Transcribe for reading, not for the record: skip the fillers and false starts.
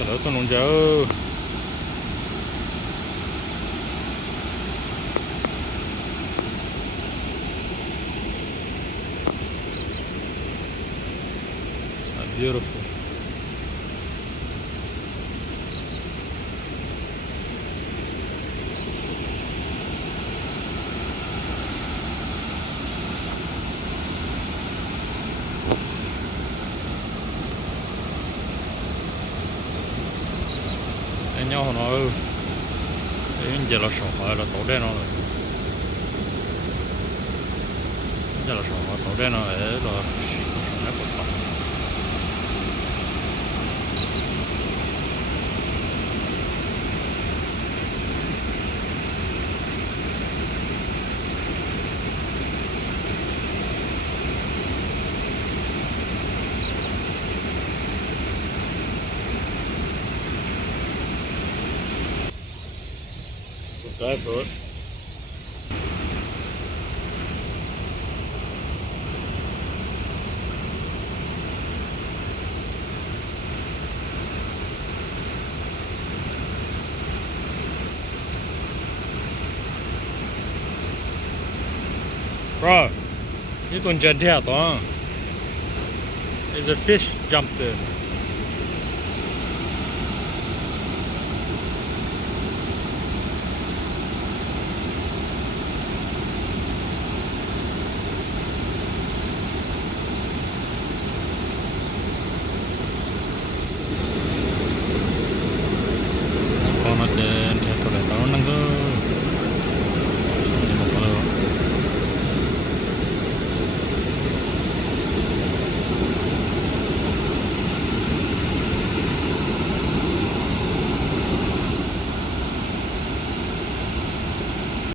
Hello, tôi nung giờ. Beautiful. Anh nhau nó đến giờ là sổ là tổ đen nó rồi. Giờ là sổ tổ đen nó là nó cũng tốt. Go for it. Bro, you can jump there, though. There's a fish jumped there.